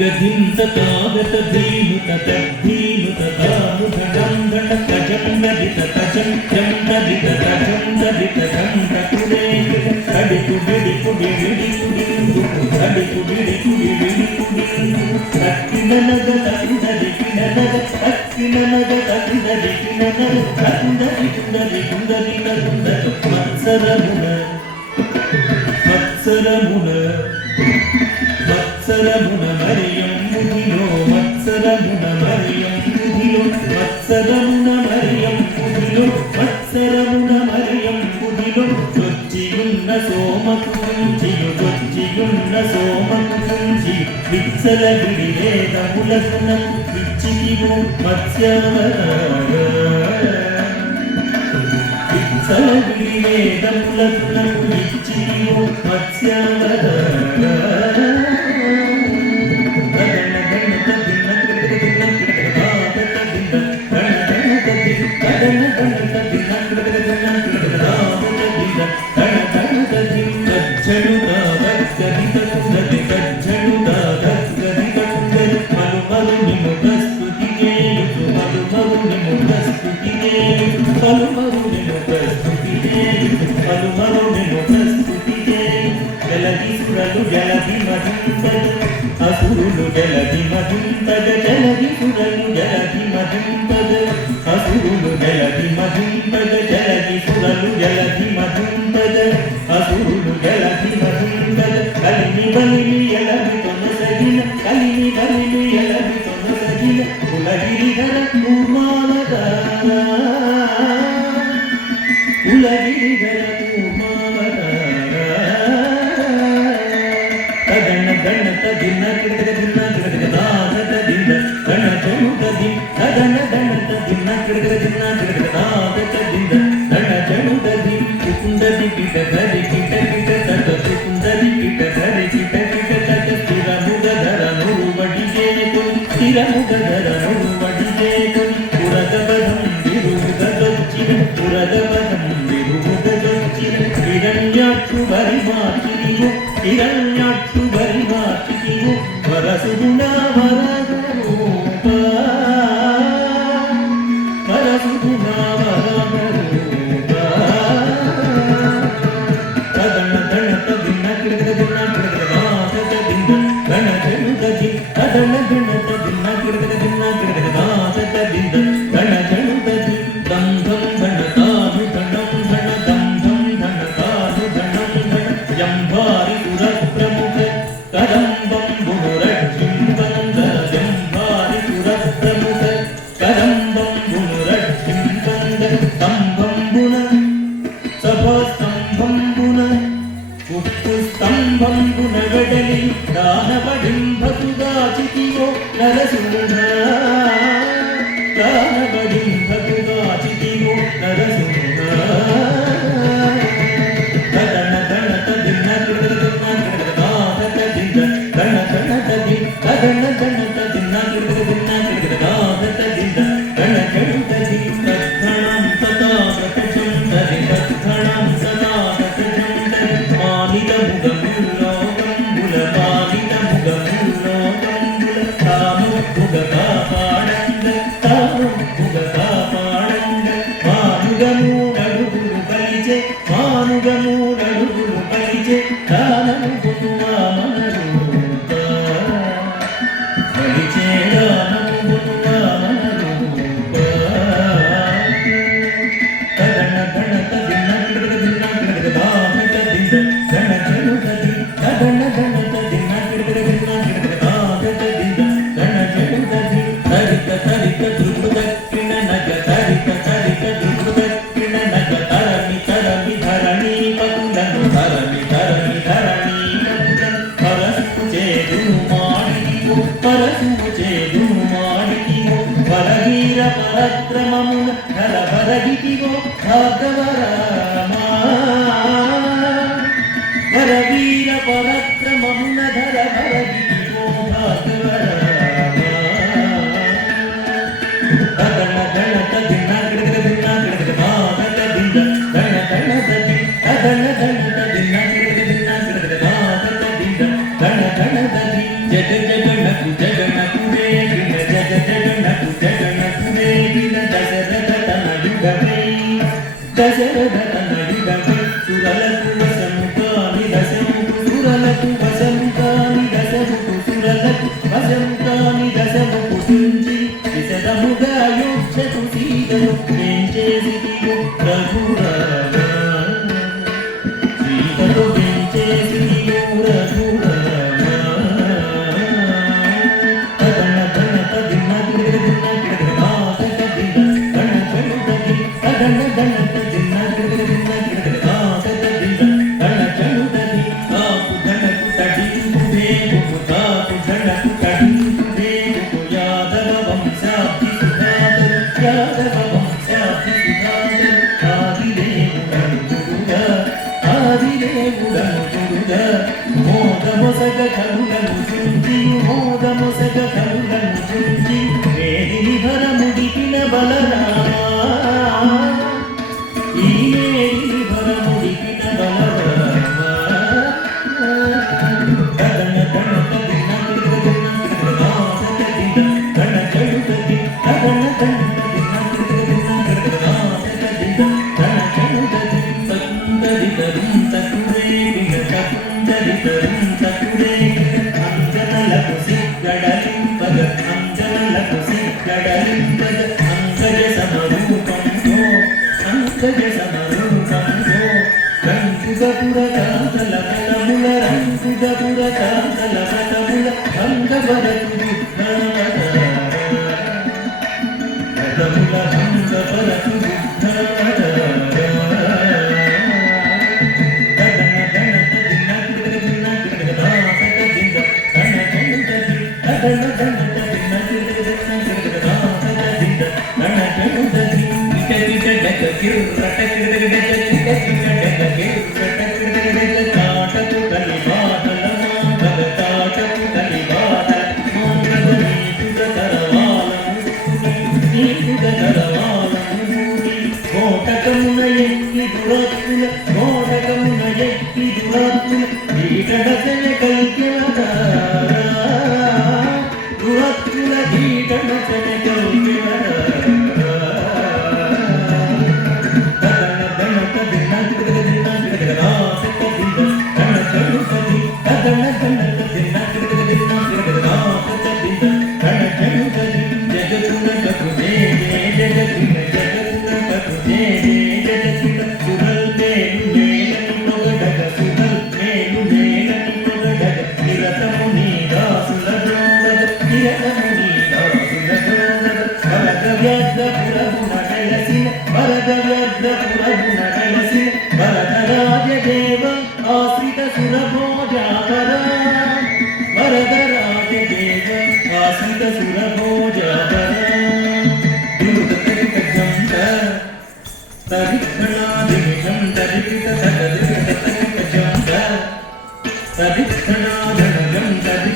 गधिं तथागत धीमुत तद्धीमुत तामुत गंधट तजं गदित तजं जं गदित तजं गदित जं तकुरे तडिकु बिडिकु बिडिकु बिडिकु तडिकु बिडिकु बिडिकु बिडिकु तक्किननग तक्किनदि किननग तक्किननग तक्किनदि किननग तक्किनदि कुंददि कुंददि कुंदद मत्सरमुन मत्सरमुन मत्सरमुन मरियं मुदिलो मत्सरमुन मरियं मुदिलो मत्सरमुन मरियं मुदिलो मत्सरमुन मरियं मुदिलो चొచ్చియున్న సోమకుంజియు చొచ్చియున్న సోమకుంజి విత్సల విడి వేదములకునం విచ్చియు మత్స్యవరాగ విత్సల విడి వేదములకునం విచ్చియు మత్స్యవరాగ అసురులు జలధి మధుంపద జలధి సురలు జలధి మధుంపద అసురులు జలధి మధుంపద జలధి సురలు జలధి మధుంపద అసురులు జలధి మధుంపద కలిమి బలిమి ఎలవి తొనసగిన కలిమి బలిమి ఎలవి తొనసగిన కులగిరిధర కూర్మావద కులగిరిధర కూర్మావద ಗಣತ ದಿನ ಕಿಡಕ ದಿನ ಕಿಡಕ ದಾದ ದಿನ ಗಣ ಚಮುಕ ದಿನ ಗಣ ಗಣತ ದಿನ ಕಿಡಕ ದಿನ ಕಿಡಕ ದಾದ ದಿನ ಗಣ ಚಮುಕ ದಿನ ಕುಂದದಿ ಕಿಟ ಧರಿ ಕಿಟ ಕಿಟ ತಟ ಕುಂದದಿ ಕಿಟ ಧರಿ ಕಿಟ ಕಿಟ ತಟ ಸ್ಥಿರ ಮುಗಧರ ನುರು ಬಡಿಗೆ ಕೊನಿ ಸ್ಥಿರ ಮುಗಧರ ನುರು ಬಡಿಗೆ ಕೊನಿ ಪುರದ ಬದಂ ಬಿರುವುದ ದೊಚ್ಚಿನ ಪುರದ ಬದಂ ಬಿರುವುದ ದೊಚ್ಚಿನ ಹಿರಣ್ಯಾಕ್ಷು ಬರಿ ಮಾತಿರಿಯು ಹಿರಣ್ಯಾಕ್ಷು ಬರಿ ಮಾತಿರಿಯು ವರಸುಗುಣ ವರಗರೂಪ ವರಸುಗುಣ ವರಗರೂಪ ಕದಣ ಗಣತ ದಿನ ಕಿಡಕ ದಿನ ಕಿಡಕ ದಾಸದ ದಿನ ಗಣ ಜನುದ ದಿನ ಕದಣ ಗಣತ ದಿನ ಕಿಡಕ ದಿನ ಕಿಡಕ ದಾಸದ ದಿನ ಗಣ ಜನುದ ದಿನ ದಂಧಂ ಧಣತಾನು ಧಣಂ ಧಣ ದಂಧಂ ಧಣತಾನು ಧಣಂ ಧಣ ಜಂಭಾರಿ ಪುರ ಪ್ರಮುಖ ಕದಂಬಂ ಬುನುರಕ್ಷಿಂ ಬಂದ ಜಂಭಾರಿ ಪುರ ಪ್ರಮುಖ ಕದಂಬಂ ಬುನುರಕ್ಷಿಂ ಬಂದ ಸ್ತಂಭಂ ಬುನ ಸಭಾ ಸ್ತಂಭಂ ಬುನ ಉಪ್ಪು ಸ್ತಂಭಂ ಬುನಗಡಲಿ ದಾನವಡಿಂಭತುಗಾಚಿತಿಯೋ ನರಸಿಂಹ ದಾನವಡಿಂಭತುಗಾಚಿತಿಯೋ ನರಸಿಂಹ ಗಣ ಗಣತ ದಿನ ಕಿಡಕ ದಿನ ಗಣ ಗಣತ ದಿನ ಗಣ ಗಣತ ದಿನ ಕಿಡಕ ದಿನ ಕಿಡಕ ದಾದ ದಿನ ಗಣ ಗಣತ ದಿನ ತತ್ಕ್ಷಣಂ ತಥಾಗತ ಚಂದರಿ ತತ್ಕ್ಷಣಂ ತಥಾಗತ ಚಂದರಿ ಮಾನಿತ ಮುಗ ಮುಲ್ಲೋಕಂಬುಲ ಮಾನಿತ ಮುಗ ಮುಲ್ಲೋಕಂಬುಲ ತಾನು ಮುಗ ಕಾಪಾಡಂಗ ತಾನು ಮುಗ ಕಾಪಾಡಂಗ ಮಾನುಗಮು ನಡುಗುರು ಬಲಿಜೆ ಮಾನುಗಮು ನಡುಗುರು ಬಲಿಜೆ ದಾನನು ಗುಣುವ ಮನರೂಪ ಬಲಿಜೆ ದಾನನು ಗುಣುವ ಮನರೂಪ ಕದಣ ಗಣತ ದಿನ ಕಿಡಕ ದಿನ ಕಿಡಕ ದಾಮತ ದಿನ ಗಣ ಜನುತ ದಿನ ಕದಣ ಗಣತ ದಿನ ಕಿಡಕ ದಿನ ಕಿಡಕ ದಾಮತ ದಿನ ಗಣ ಜನುತ ದಿನ ತರಿಕ ತರಿಕ ಧ್ರುವದ ಕಿಣ ನಗ ತರಿಕ ತರಿಕ ಧ್ರುವದ ಕಿಣ ನಗ ತರಮಿ ತರಮಿ ಧರಣಿ ಪಕುಲನು ತರಮಿ ತರಮಿ ಧರಣಿ ಪಕುಲನು ಪರಸು ಚೇದು ಮಾಡಿದಿವು ಪರಸು ಚೇದು ಮಾಡಿದಿವು వరవీర పరక్రమమున ధరవరగితివో భాగవరామా వరవీర పరక్రమమున ధరవరగితివో భాగవరామా తదన దణ తదిన గిడగ దిన గిడగ నాగ తదిన దణ దణ తది తదన దణ తదిన గిడగ దిన గిడగ నాగ తదిన దణ దణ తది జగ జగనకు జగనకు వేగిన జగ జగనకు జగనకు వేగిన దశరథ తనయుడవై దశరథ తనయుడవై సురలకు వశము కాని దశముకు సురలకు వశము కాని దశముకు సురలకు వశము కాని దశముకు తుంచి విశదముగా యుద్ధకు సీతను ఏం చేసిదివో రఘురామా సీతను ఏం చేసిదివో రఘురామా తదన ధన తదిన గిడగ దిన గిడగ నాగ తదిన దణ చెడు తది తదన దణ తదిన గిడగ దిన గిడగ నాగ తదిన దణ చెడు తది తాపు ధనకు తడింపు వేగుకు తాపు ధనకు తడింపు వేగుకు యాదవ వంశాబ్ది సుధాకర యాదవ వంశాబ్ది సుధాకర ఆదిదేవుడను చుడుగా మోదమొసగ కరులను చుంచి మోదమొసగ కరులను చుంచి వేదిని భరముడికిన బలరామా ఈ వేదిని భరముడికిన బలరామా తదన దణ తదిన గిడగ దిన గిడగ నాగ తదిన దణ చెడు తది తదన దణ తదిన గిడగ దిన గిడగ నాగ తదిన దణ చెడు తది తకుందరితరుం తకురేగిన తకుందరితరుం తకురేగిన అంజనలకు సిగ్గడలింపగ అంజనలకు సిగ్గడలింపగ అంగజ సమరూపంతో అంగజ సమరూపంతో రంగుగపుర కాంతల బలముల రంగుగపుర కాంతల బలముల భంగపరతుడు బలముల భంగపరతుడు మోటకమున ఎక్కి దురాత్ముల మోటకమున ఎక్కి దురాత్ముల ఈటడసన కల్కెవరా దురాత్ముల ఈటడసన కల్కెవరా తదన దణ తదిన గిడగ దిన గిడగ నాగ తదిన దణ చెడు తది తదన దణ తదిన గిడగ దిన గిడగ నాగ తదిన దణ చెడు తది జగతునకు జయ జయ జగతున జగతునకు జయ జయ జగతున సురల్ మేలు మేలని మొగడగ సురల్ మేలు మేలని మొగడగ నిరతము నీ దాసుల ద్రోవగ నిరతము నీ దాసుల ద్రోవగ వరద వ్యాధ పురమున వెలసిన వరద వ్యాధ పురమున వెలసిన వరద రాజదేవ ఆశ్రిత సురభోజాపర వరద రాజదేవ ఆశ్రిత సురభోజాపర తరిక్షణాదిమిషం తరికిత తరికిత తరికిత తరిక్షణాధనజం తరి